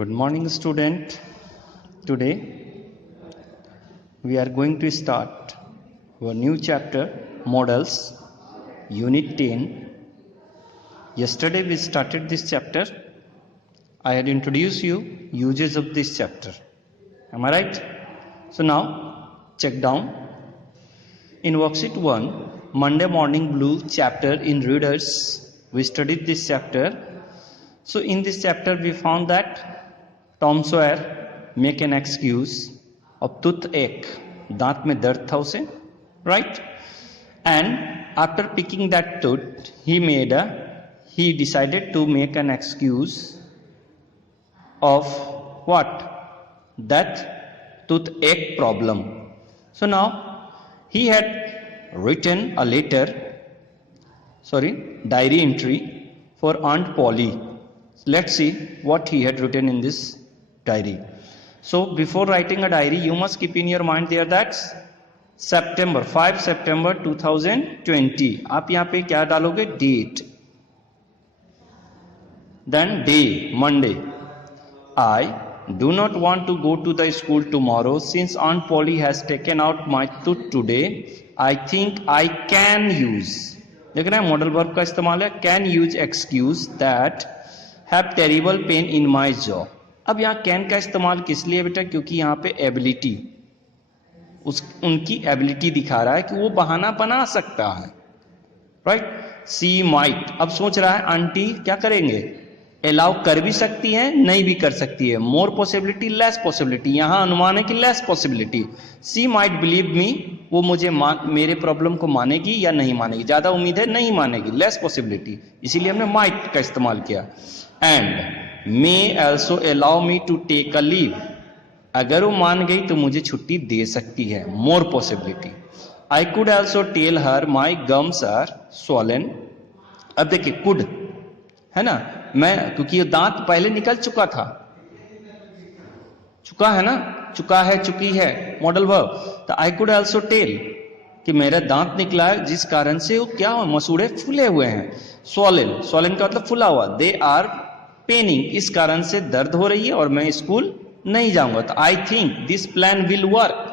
Good morning, student. Today we are going to start our new chapter, Models, Unit 10. Yesterday we started this chapter. I had introduced you uses of this chapter. Am I right? So now check down. In worksheet 1, Monday morning blue chapter in readers, we studied this chapter. So in this chapter we found that Tom Sawyer make an excuse of toothache, दांत में दर्द था उसे, right? And after picking that tooth, he decided to make an excuse of what? That toothache problem. So now he had written a diary entry for Aunt Polly. Let's see what he had written in this diary. So before writing a diary, you must keep in your mind there that 5 September 2020. आप यहाँ पे क्या डालोगे? Date. Then day, Monday. I do not want to go to the school tomorrow since Aunt Polly has taken out my tooth today. I think I can use. देख रहे हैं modal verb का इस्तेमाल है. Can use excuse that have terrible pain in my jaw. अब यहाँ can का इस्तेमाल किस लिए बेटा? क्योंकि यहाँ पे एबिलिटी, उनकी एबिलिटी दिखा रहा है कि वो बहाना बना सकता है, राइट? सी माइट. अब सोच रहा है आंटी क्या करेंगे? अलाउ कर भी सकती है, नहीं भी कर सकती है. More possibility, less possibility. यहां अनुमान है कि लेस पॉसिबिलिटी. सी माइट बिलीव मी, वो मुझे मेरे प्रॉब्लम को मानेगी या नहीं मानेगी. ज्यादा उम्मीद है नहीं मानेगी, लेस पॉसिबिलिटी, इसीलिए हमने माइट का इस्तेमाल किया. And may also allow me to take a leave. अगर वो मान गई तो मुझे छुट्टी दे सकती है. More possibility. I could also tell her my gums are swollen. अब देखिए कुड है ना, मैं क्योंकि ये दांत पहले निकल चुका था, चुका है ना, चुका है, चुकी है, मॉडल वर्ब. तो आई कुड ऑल्सो टेल कि मेरा दांत निकला है जिस कारण से वो क्या हो, मसूड़े फूले हुए हैं. स्वॉलन, स्वॉलन का मतलब फुला हुआ. दे आर पेनिंग, इस कारण से दर्द हो रही है और मैं स्कूल नहीं जाऊंगा. तो I think this plan will work.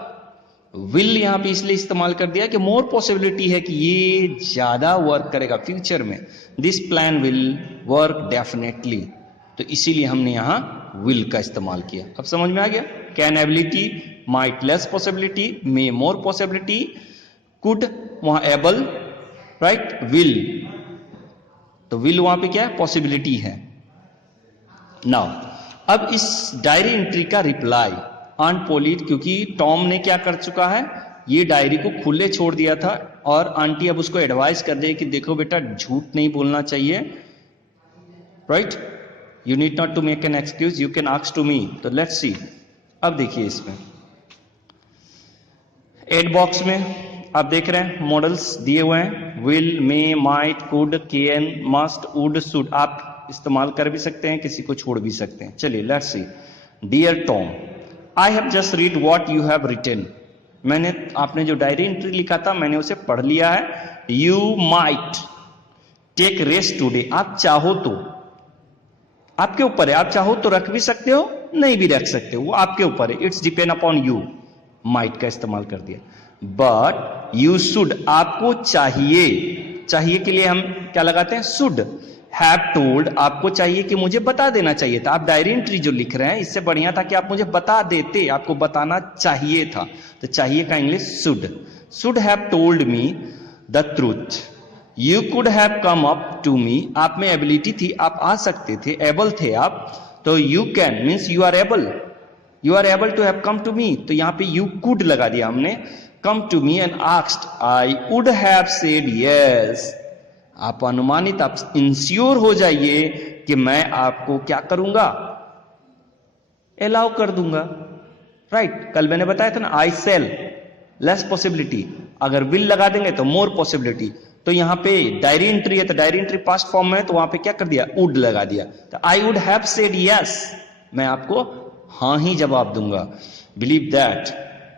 Will यहां पे इसलिए इस्तेमाल कर दिया कि मोर पॉसिबिलिटी है कि ये ज्यादा वर्क करेगा फ्यूचर में. This plan will work definitely. तो इसीलिए हमने यहां विल का इस्तेमाल किया. अब समझ में आ गया? Can ability, might less possibility, may more possibility, could वहां एबल, राइट? विल, तो विल वहां पे क्या है? पॉसिबिलिटी है. नाउ अब इस डायरी एंट्री का रिप्लाई आंट पोली, क्योंकि टॉम ने क्या कर चुका है, ये डायरी को खुले छोड़ दिया था और आंटी अब उसको एडवाइस कर दे कि देखो बेटा झूठ नहीं बोलना चाहिए, right? You need not to make an excuse, you can ask to me. तो लेट्स सी. अब देखिए इसमें एड बॉक्स में आप देख रहे हैं मॉडल्स दिए हुए हैं. Will, may, might, could, can, must, would, should. आप इस्तेमाल कर भी सकते हैं, किसी को छोड़ भी सकते हैं. चलिए let's see. Dear Tom, I have just read what you have written. मैंने, आपने जो डायरी एंट्री लिखा था मैंने उसे पढ़ लिया है. You might take rest today. आप चाहो तो, आपके ऊपर है, आप चाहो तो रख भी सकते हो, नहीं भी रख सकते हो, वो आपके ऊपर है. It's depend upon you. Might का इस्तेमाल कर दिया. बट यू शुड, आपको चाहिए, चाहिए के लिए हम क्या लगाते हैं? शुड. हैव टोल्ड, आपको चाहिए कि मुझे बता देना चाहिए था. आप डायरी एंट्री जो लिख रहे हैं इससे बढ़िया था कि आप मुझे बता देते, आपको बताना चाहिए था. तो चाहिए का English should. Should have told me the truth. You could have come up to me, आप में एबिलिटी थी, आप आ सकते थे, एबल थे आप. तो you can means you are able, you are able to have come to me. तो यहां पे यू कुड लगा दिया हमने. Come to me and asked, I would have said yes. आप अनुमानित, आप इंश्योर हो जाइए कि मैं आपको क्या करूंगा? अलाउ कर दूंगा, राइट? कल मैंने बताया था ना, आई सेल, लेस पॉसिबिलिटी. अगर विल लगा देंगे तो मोर पॉसिबिलिटी. तो यहां पे डायरी एंट्री है तो डायरी एंट्री पास्ट फॉर्म में, तो वहां पे क्या कर दिया? वुड लगा दिया. तो आई वुड हैव सेड यस, मैं आपको हां ही जवाब दूंगा. Believe that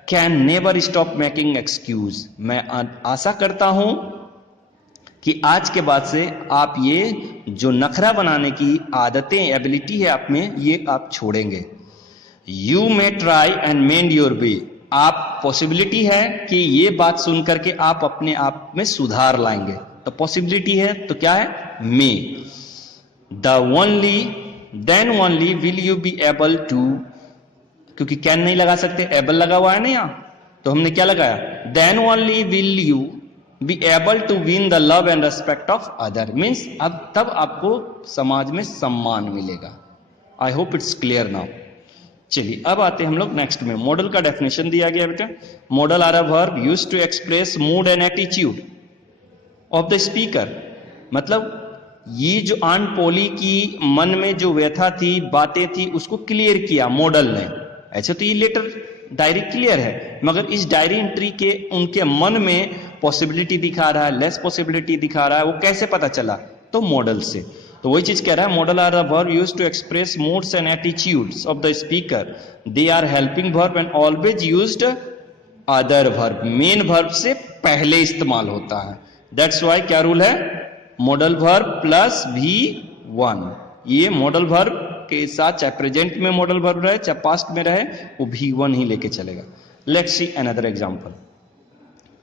can never stop making excuse. मैं आशा करता हूं कि आज के बाद से आप ये जो नखरा बनाने की आदतें एबिलिटी है आप में, ये आप छोड़ेंगे। You may try and mend your way, आप पॉसिबिलिटी है कि ये बात सुन करके आप अपने आप में सुधार लाएंगे, तो पॉसिबिलिटी है तो क्या है, मे। The only then only will you be able to, क्योंकि कैन नहीं लगा सकते, एबल लगा हुआ है ना यहां, तो हमने क्या लगाया, then only will you be able to win the love and respect of other, means अब तब आपको समाज में सम्मान मिलेगा। I hope it's clear now. चलिए अब आते हैं हम लोग नेक्स्ट में। मॉडल का डेफिनेशन दिया गया बेटा। Modal are a verb used to express mood and attitude of the speaker, मतलब ये जो आन पोली की मन में जो व्यथा थी, बातें थी, उसको क्लियर किया मॉडल ने। ऐसे तो ये लेटर डायरी क्लियर है, मगर इस डायरी एंट्री के उनके मन में पॉसिबिलिटी दिखा रहा है, लेस पॉसिबिलिटी दिखा रहा है, वो कैसे पता चला, तो मॉडल से। तो वही चीज कह रहा है, modal are the verb used to express moods and attitudes of the speaker, they are helping verb and always used other verb, main verb से पहले इस्तेमाल होता है। दैट्स व्हाई क्या रूल है, मॉडल वर्ब प्लस V1, ये modal verb के साथ चाहे प्रेजेंट में मॉडल वर्ब रहे चाहे पास्ट में रहे, वो V1 ही लेके चलेगा। Let's see another example.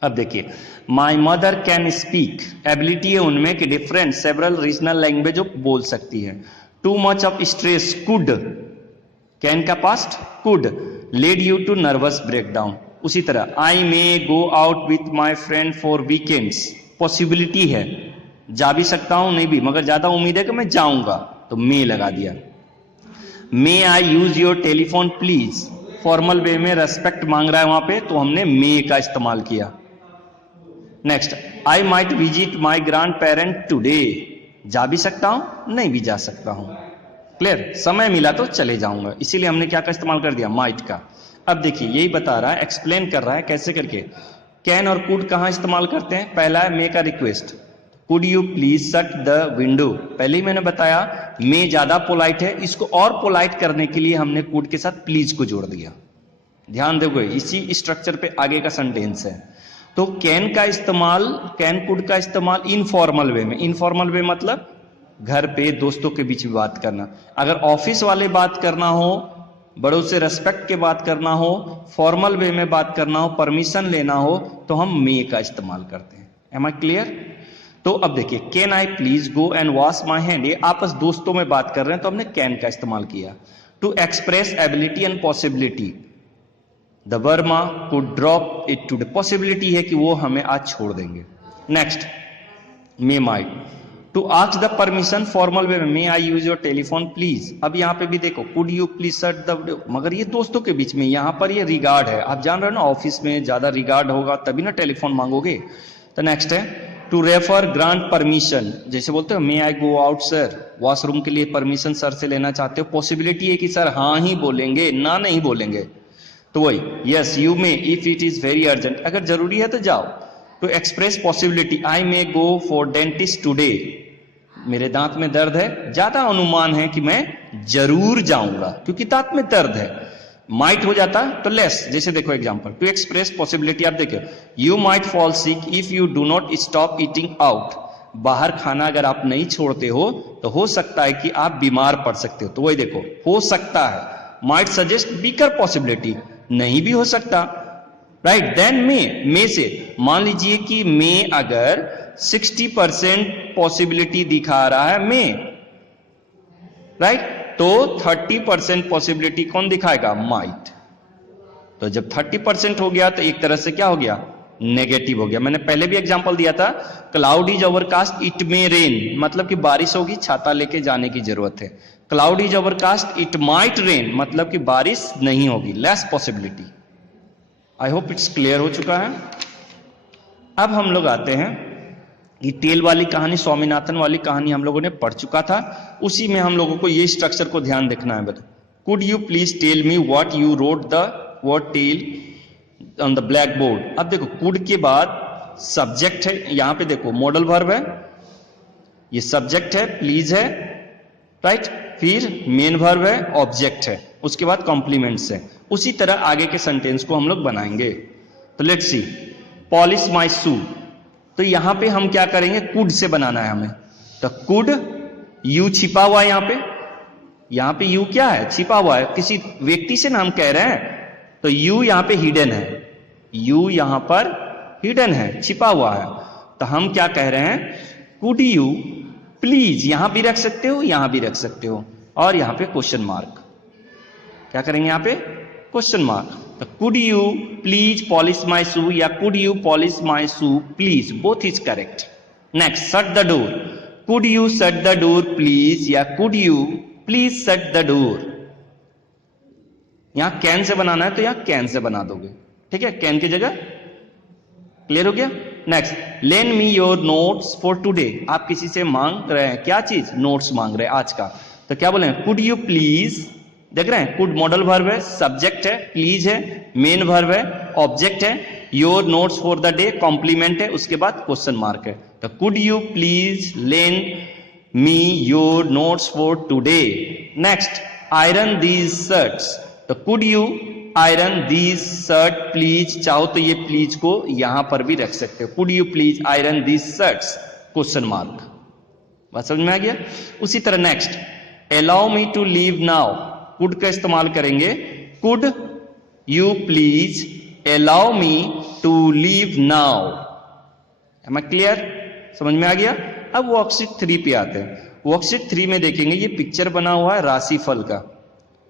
अब देखिए, my mother can speak, ability है उनमें कि डिफरेंट सेवरल रीजनल लैंग्वेज बोल सकती है। Too much of stress could, can का past could, led you to nervous breakdown. उसी तरह I may go out with my friend for weekends, possibility है, जा भी सकता हूं नहीं भी, मगर ज्यादा उम्मीद है कि मैं जाऊंगा, तो मे लगा दिया। May I use your telephone please, formal way में रेस्पेक्ट मांग रहा है वहां पे, तो हमने मे का इस्तेमाल किया। Next, I might visit my grand parent today, जा भी सकता हूं नहीं भी जा सकता हूं, क्लियर, समय मिला तो चले जाऊंगा, इसीलिए हमने क्या का इस्तेमाल कर दिया, माइट का। अब देखिए यही बता रहा है, एक्सप्लेन कर रहा है कैसे करके। कैन और कुड कहां इस्तेमाल करते हैं, पहला है मे का request, could you please shut the window, पहले ही मैंने बताया मे ज्यादा पोलाइट है, इसको और पोलाइट करने के लिए हमने कुड के साथ प्लीज को जोड़ दिया। ध्यान दोगे, इसी स्ट्रक्चर पे आगे का सेंटेंस है। तो कैन का इस्तेमाल, कैन कुड का इस्तेमाल इनफॉर्मल वे में, इनफॉर्मल वे मतलब घर पे दोस्तों के बीच में बात करना। अगर ऑफिस वाले बात करना हो, बड़ों से रेस्पेक्ट के बात करना हो, फॉर्मल वे में बात करना हो, परमिशन लेना हो, तो हम मे का इस्तेमाल करते हैं। Am I clear? तो अब देखिए, can I please go and wash my hand, ये आपस दोस्तों में बात कर रहे हैं, तो हमने कैन का इस्तेमाल किया। To express ability and possibility, the Verma could drop it today, possibility है कि वो हमें आज छोड़ देंगे। Next, may might. To ask the permission, formal way में, may I use your telephone please. अब यहां पे भी देखो, could you please shut the, मगर ये दोस्तों के बीच में, यहां पर ये रिगार्ड है, आप जान रहे हो ना, ऑफिस में ज्यादा रिगार्ड होगा तभी ना टेलीफोन मांगोगे। तो नेक्स्ट है, टू रेफर ग्रांट परमिशन, जैसे बोलते हो मे आई गो आउट सर, वॉशरूम के लिए परमिशन सर से लेना चाहते हो, पॉसिबिलिटी है कि सर हाँ ही बोलेंगे, ना नहीं बोलेंगे, तो वही yes you may if it is very urgent, अगर जरूरी है तो जाओ। To express possibility, I may go for dentist today, मेरे दांत में दर्द है, ज्यादा अनुमान है कि मैं जरूर जाऊंगा क्योंकि दांत में दर्द है। माइट हो जाता तो लेस, जैसे देखो एग्जांपल, टू एक्सप्रेस पॉसिबिलिटी, आप देखो, you might fall sick if you do not stop eating out, बाहर खाना अगर आप नहीं छोड़ते हो तो हो सकता है कि आप बीमार पड़ सकते हो, तो वही देखो, हो सकता है, माइट सजेस्ट बीकर पॉसिबिलिटी, नहीं भी हो सकता, राइट। देन मे से मान लीजिए कि मे अगर 60% पॉसिबिलिटी दिखा रहा है मे, राइट, तो 30% पॉसिबिलिटी कौन दिखाएगा, माइट। तो जब 30% हो गया तो एक तरह से क्या हो गया, नेगेटिव हो गया। मैंने पहले भी एग्जांपल दिया था, cloud is overcast it may rain, मतलब कि बारिश होगी, छाता लेके जाने की जरूरत है। Cloud is overcast it might rain, मतलब कि बारिश नहीं होगी, less possibility. I hope it's clear हो चुका है। अब हम लोग आते हैं, ये टेल वाली कहानी, स्वामीनाथन वाली कहानी हम लोगों ने पढ़ चुका था, उसी में हम लोगों को ये स्ट्रक्चर को ध्यान देखना है बेटा। Could you please tell me what you wrote the word tell on the black board. अब देखो, कुड के बाद सब्जेक्ट है, यहां पे देखो मॉडल वर्ब है, ये सब्जेक्ट है, प्लीज है, राइट, फिर मेन वर्ब है, ऑब्जेक्ट है, उसके बाद कॉम्प्लीमेंट्स है। उसी तरह आगे के सेंटेंस को हम लोग बनाएंगे। तो लेट्स सी, पॉलिश माई शू, तो यहां पे हम क्या करेंगे, कुड से बनाना है हमें। तो कुड, यू छिपा हुआ है यहां पे यू क्या है, छिपा हुआ है, किसी व्यक्ति से नाम कह रहे हैं, तो यू यहां पे हिडन है, यू यहां पर हिडन है, छिपा हुआ है। तो हम क्या कह रहे हैं, कुड यू प्लीज, यहां भी रख सकते हो, यहां भी रख सकते हो, और यहां पे क्वेश्चन मार्क, क्या करेंगे यहां पे क्वेश्चन मार्क। तो could you please polish my shoe, या could you polish my shoe please, both is correct. Next, shut the door, could you shut the door please, या could you please shut the door. यहां can से बनाना है तो यहां can से बना दोगे, ठीक है, कैन की जगह। क्लियर हो गया। Next, land me your notes for today, आप किसी से मांग रहे हैं क्या चीज, नोट्स मांग रहे हैं आज का, तो क्या बोले, कुड यू प्लीज, देख रहे हैं, कुड मॉडल वर्ब है, सब्जेक्ट है, प्लीज है मेन वर्ब है, ऑब्जेक्ट है, your notes for the day complement है, उसके बाद क्वेश्चन मार्क है। तो could you please lend me your notes for today. Next, iron these shirts, तो could you iron these shirt please, चाहो तो ये प्लीज को यहां पर भी रख सकते हो, could you please iron these shirts, question mark. बात समझ में आ गया। उसी तरह next, allow me to leave now, could का इस्तेमाल करेंगे, could you please allow me to leave now. Am I clear, समझ में आ गया। अब वर्कशीट 3 पे आते हैं। वर्कशीट 3 में देखेंगे, ये पिक्चर बना हुआ है राशिफल का,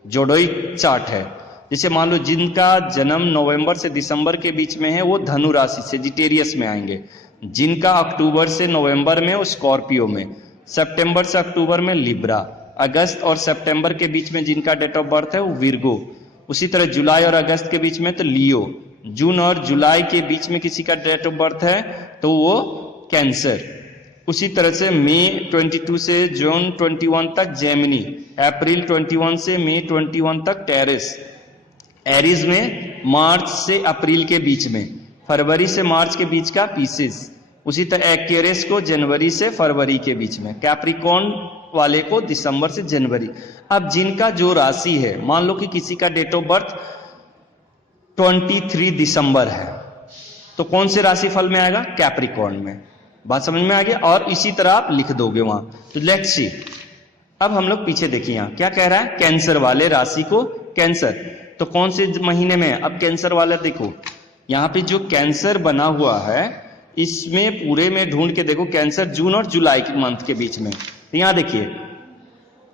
जोड़ोई चार्ट है। जैसे मान लो जिनका जन्म नवंबर से दिसंबर के बीच में है वो धनु राशि सेजिटेरियस में आएंगे, जिनका अक्टूबर से नवंबर में वो स्कॉर्पियो में, सितंबर से अक्टूबर में लिब्रा, अगस्त और सितंबर के बीच में जिनका डेट ऑफ बर्थ है वो विर्गो, उसी तरह जुलाई और अगस्त के बीच में तो लियो, जून और जुलाई के बीच में किसी का डेट ऑफ बर्थ है तो वो कैंसर, उसी तरह से मई 22 से जून 21 तक जेमिनी, अप्रैल 21 से मई 21 तक टेरेस, एरीज में मार्च से अप्रैल के बीच में, फरवरी से मार्च के बीच का पीसेस, उसी तरह एक्वेरियस को जनवरी से फरवरी के बीच में, कैप्रिकॉर्न वाले को दिसंबर से जनवरी। अब जिनका जो राशि है, मान लो कि किसी का डेट ऑफ बर्थ 23 दिसंबर है, तो कौन से राशि फल में आएगा, कैप्रिकॉर्न में। बात समझ में आ गया। और इसी तरह आप लिख दोगे वहां। तो लेट्स सी, अब हम लोग पीछे देखिए यहां क्या कह रहा है, कैंसर वाले राशि को, कैंसर तो कौन से महीने में। अब कैंसर वाला देखो, यहां पे जो कैंसर बना हुआ है इसमें पूरे में ढूंढ के देखो, कैंसर जून और जुलाई के मंथ के बीच में, तो यहां देखिए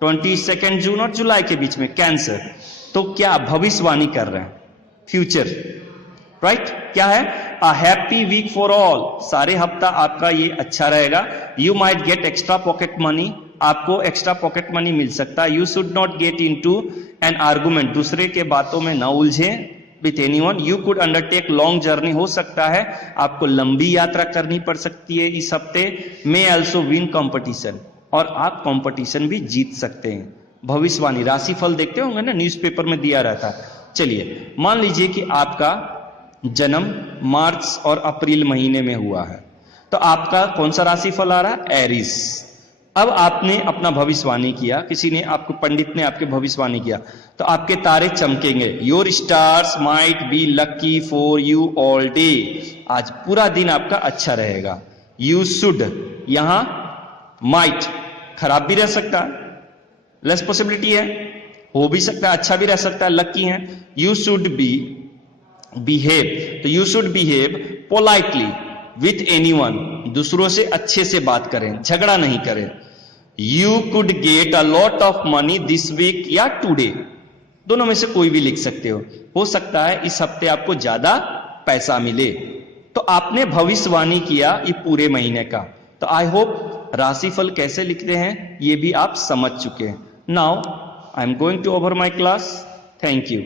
22 जून और जुलाई के बीच में कैंसर, तो क्या भविष्यवाणी कर रहे हैं, फ्यूचर, राइट। क्या है, a happy week for all, सारे हफ्ता आपका ये अच्छा रहेगा। You might get extra pocket money, आपको एक्स्ट्रा पॉकेट मनी मिल सकता है। You should not get into an argument, दूसरे के बातों में ना उलझे with anyone. You could undertake long journey, हो सकता है आपको लंबी यात्रा करनी पड़ सकती है इस हफ्ते। मे ऑल्सो विन कॉम्पिटिशन, और आप कंपटीशन भी जीत सकते हैं। भविष्यवाणी राशिफल देखते होंगे ना, न्यूज़पेपर में दिया रहता है। चलिए मान लीजिए कि आपका जन्म मार्च और अप्रैल महीने में हुआ है, तो आपका कौन सा राशिफल आ रहा है, एरीज। अब आपने अपना भविष्यवाणी किया, किसी ने आपको, पंडित ने आपके भविष्यवाणी किया, तो आपके तारे चमकेंगे। Your stars might be lucky for you all day, आज पूरा दिन आपका अच्छा रहेगा। यू शुड, यहां माइट खराब भी रह सकता है, लेस पॉसिबिलिटी है, हो भी सकता है अच्छा भी रह सकता है, लकी है। यू शुड बी बिहेव, तो you should behave politely with anyone, दूसरों से अच्छे से बात करें, झगड़ा नहीं करें। You could get a lot of money this week या टुडे, दोनों में से कोई भी लिख सकते हो सकता है इस हफ्ते आपको ज्यादा पैसा मिले। तो आपने भविष्यवाणी किया ये पूरे महीने का। तो आई होप राशिफल कैसे लिखते हैं ये भी आप समझ चुके हैं। Now I am going to over my class. Thank you.